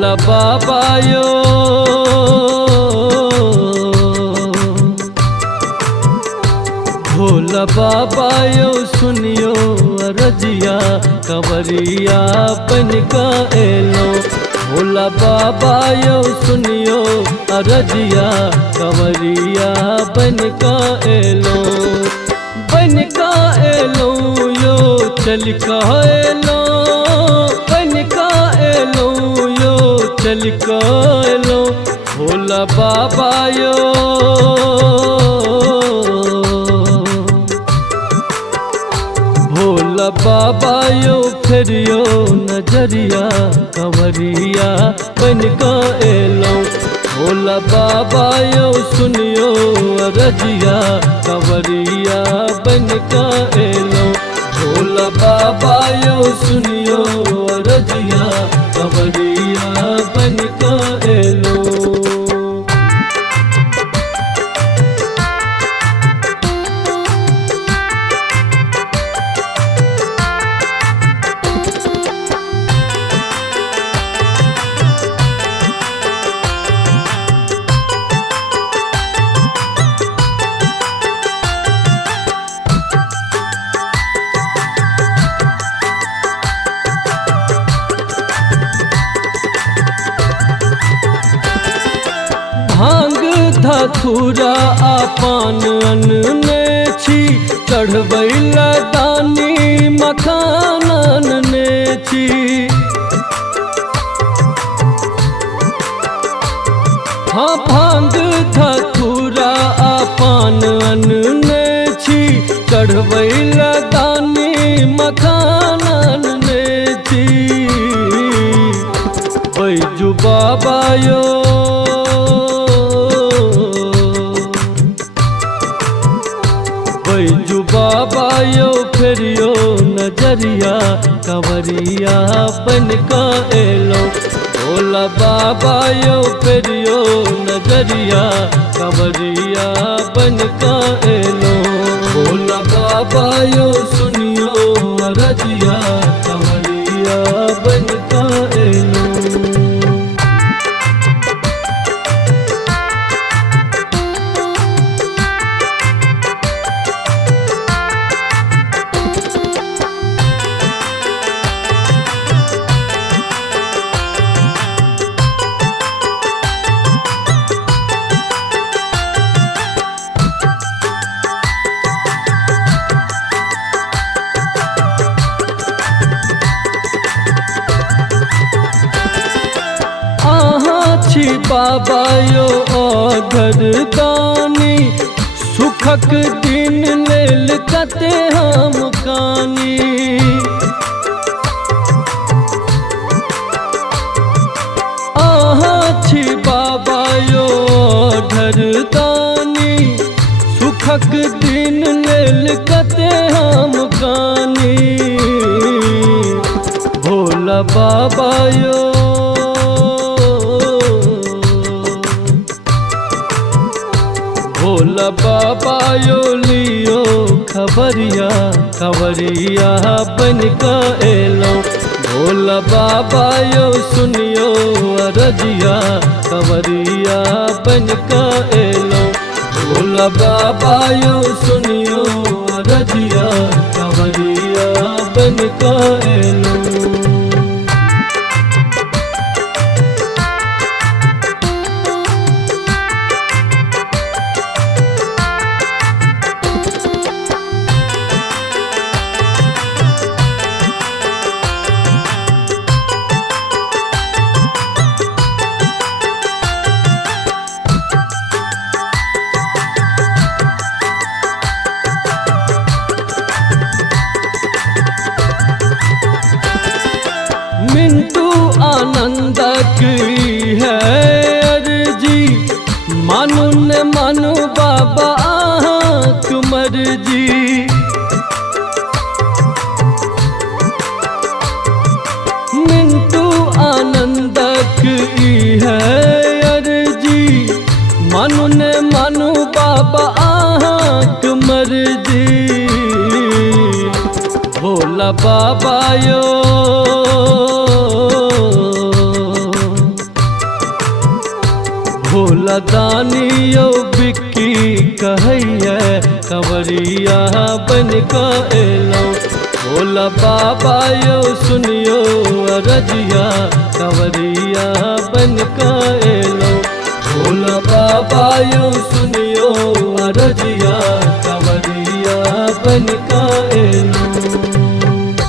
भोला बाबा यो भोला बाबा यो सुनियो अरजिया कंवरिया बन का एलो। भोला बाबा यो सुनियो अरजिया कंवरिया बन का एलो। बन का एलो यो चल का एलो। बन का एलो यो चल का एलो। भोला बाबा यो भोला बाबा यो फेरियो नजरिया कंवरिया बन का एलो। भोला बाबा यो सुनियो अरजिया कंवरिया बन का एलो। भोला बाबा यो सुनियो अरजिया कंवरिया बन का एलो। भांग धतूरा आपान अनने छी चढ़बैला दानी मखानन ने छी। हाँ भांग धतूरा आपान अनने छी चढ़बैला दानी मखानन ने छी। बैजू बाबा यो बैजू बाबा यो फेरियो नजरिया कंवरिया बन का एलो। भोला बाबा यो फेरियो नजरिया कंवरिया बन का एलो। भोला बाबा यो सुनियो अरजिया कंवरिया बन का एलो। छी बाबा यो अघर दानी सुखक दिन लेल कते हम कानी। आहा छी बाबा यो अघर दानी सुखक दिन लेल कते हम कानी। भोला बाबा यो भोला बाबा यो लियो खबरिया कंवरिया बन का एलो। भोला बाबा यो सुनियो अरजिया कंवरिया बन का एलो। भोला बाबा यो सुनियो अरजिया कंवरिया बन का एलो। मिंटू आनंद की है अर्जी मानो न मानो बाबा आँख मर्जी। मिंटू आनंद की है अर्जी मानो न मानो बाबा आँख मर्जी। भोला बाबा यो भोला दानियो बिक्की कहैया कंवरिया बन का एलो। भोला बाबा यो सुनियो अरजिया कंवरिया बन का एलो। भोला बाबा यो सुनियो अरजिया